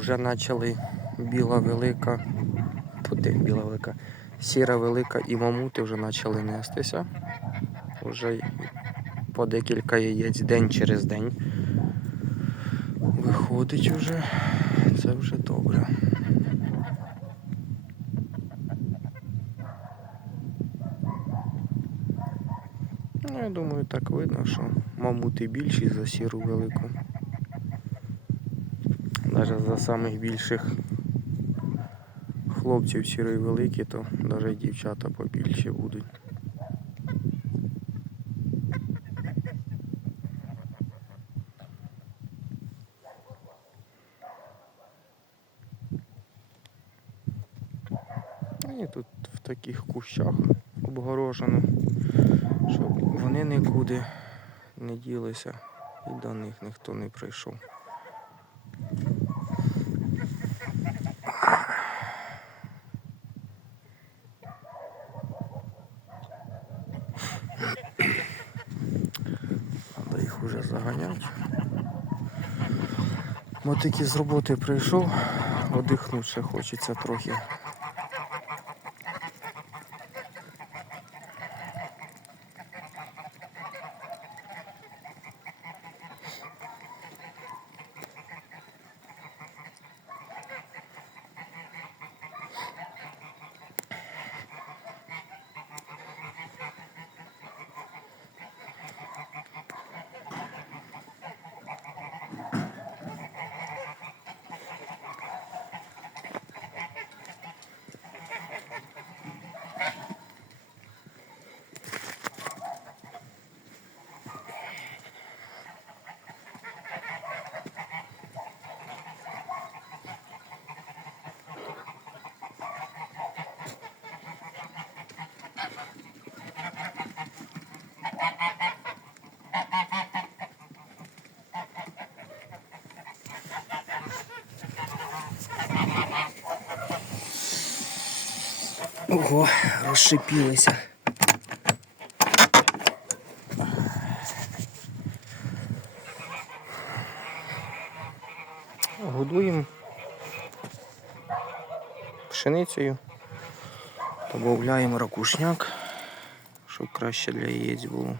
Уже почали біла велика, туди біла велика, сіра велика і мамути вже почали нестися. Уже по декілька яєць день через день. Виходить уже. Це вже добре. Ну, я думаю, так видно, що мамути більші за сіру велику. Навіть за самих більших хлопців сірої великі, то навіть дівчата побільші будуть. Ну, І тут в таких кущах обгорожено, щоб вони нікуди не ділися і до них ніхто не прийшов. Треба їх уже заганяти. Бо тільки з роботи прийшов, одихнути ще хочеться трохи. Ого, розшипілися. Годуємо пшеницею, додаємо ракушняк, щоб краще для яєць було.